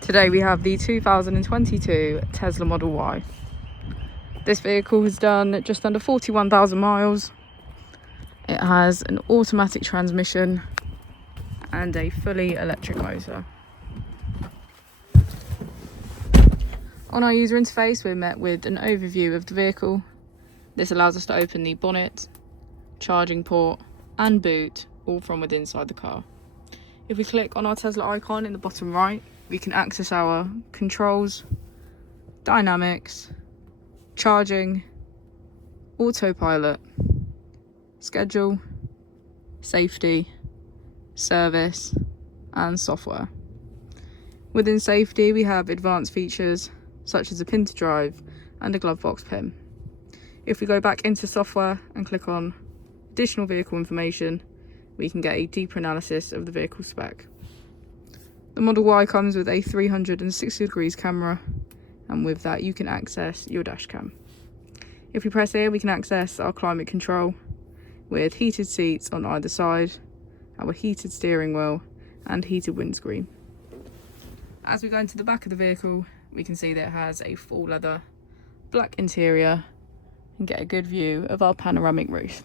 Today we have the 2022 Tesla Model Y. This vehicle has done just under 41,000 miles. It has an automatic transmission and a fully electric motor. On our user interface, we're met with an overview of the vehicle. This allows us to open the bonnet, charging port and boot, all from within inside the car. If we click on our Tesla icon in the bottom right, we can access our controls, dynamics, charging, autopilot, schedule, safety, service, and software. Within safety, we have advanced features such as a pin to drive and a glove box pin. If we go back into software and click on additional vehicle information, we can get a deeper analysis of the vehicle spec. The Model Y comes with a 360 degrees camera, and with that you can access your dash cam. If we press here, we can access our climate control with heated seats on either side, our heated steering wheel and heated windscreen. As we go into the back of the vehicle, we can see that it has a full leather black interior and get a good view of our panoramic roof.